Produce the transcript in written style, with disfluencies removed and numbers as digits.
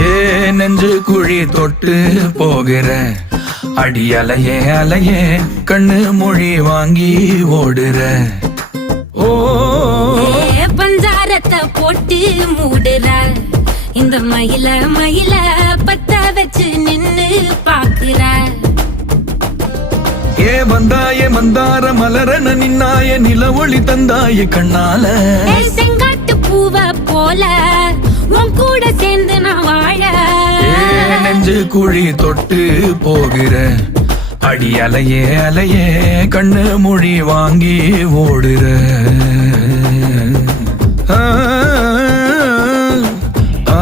ஏ நெஞ்சு குழி தொட்டு போகிற அடி அலையே அலையே கண்ணு மொழி வாங்கி ஓடுற. ஓ பஞ்சாரத்தை போட்டு மூடுற இந்த மயில மயில பத்த வச்சு நின்னு பாக்குற. ஏ வந்தாய மந்தார மலரன நின்னாய நில ஒளி தந்தாய கண்ணால. செங்காட்டு பூவ போல உன் கூட சேர்ந்து நான் வாழ. நெஞ்சு குழி தொட்டு போகிற அடி அலையே அலையே கண்ணு மொழி வாங்கி ஓடுற. ஆ ஆ